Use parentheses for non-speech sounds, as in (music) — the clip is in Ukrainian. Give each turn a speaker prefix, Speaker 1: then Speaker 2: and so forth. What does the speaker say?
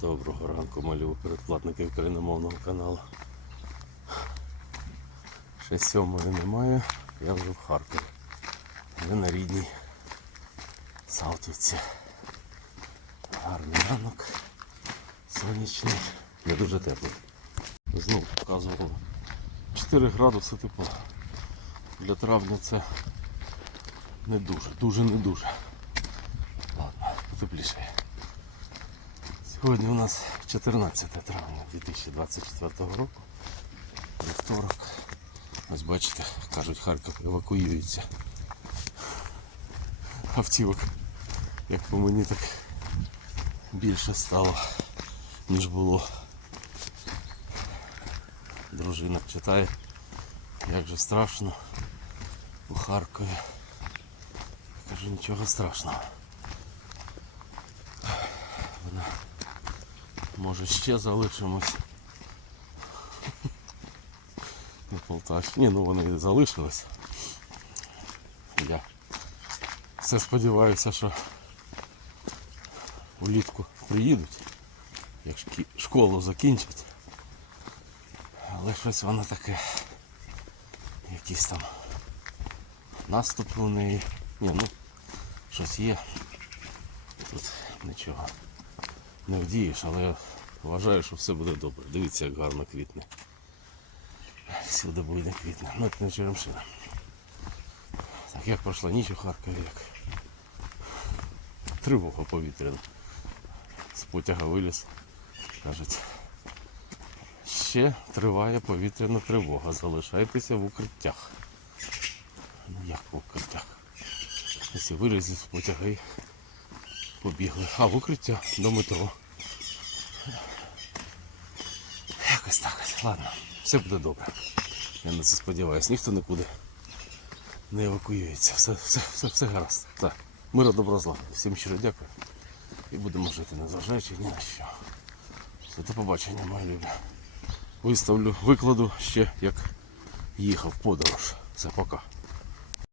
Speaker 1: Доброго ранку, малю передплатників україномовного каналу. Ще сьомої немає, я вже в Харкові. Вже на рідній Салтівці. Гарний ранок, сонячний, не дуже теплий. Знов показувало 4 градуси тепла. Для травня це не дуже, дуже не дуже. Ладно, потепліше. Сьогодні у нас 14 травня 2024 року. Вівторок. Ось бачите, кажуть, Харків евакуюється. Автівок, як по мені, так більше стало, ніж було. Дружина читає, як же страшно у Харкові. Кажу, нічого страшного. Може ще залишимось. (laughs) На Полтавщині. Ні, ну вони залишились. Я все сподіваюся, що влітку приїдуть, як школу закінчать. Але щось воно таке. Якийсь там наступ у неї. Ні, ну щось є. Тут нічого не вдієш, але я вважаю, що все буде добре. Дивіться, як гарно квітне. Всюди буде квітне. Ну, це не черемшина. Так як пройшла ніч у Харкові, як тривога повітряна. З потяга виліз. Кажуть, ще триває повітряна тривога. Залишайтеся в укриттях. Ну як в укриттях? І вилізли з потяга і побігли. А, в укриття до метро. Якось так. Ладно, все буде добре. Я на це сподіваюся, ніхто нікуди не евакуюється. Все, все, все, все гаразд. Так. Мира добра зла. Всім щиро дякую. І будемо жити, незважаючи ні на що. Все, до побачення, мої любі. Виставлю, викладу ще як їхав подорож. Все, пока.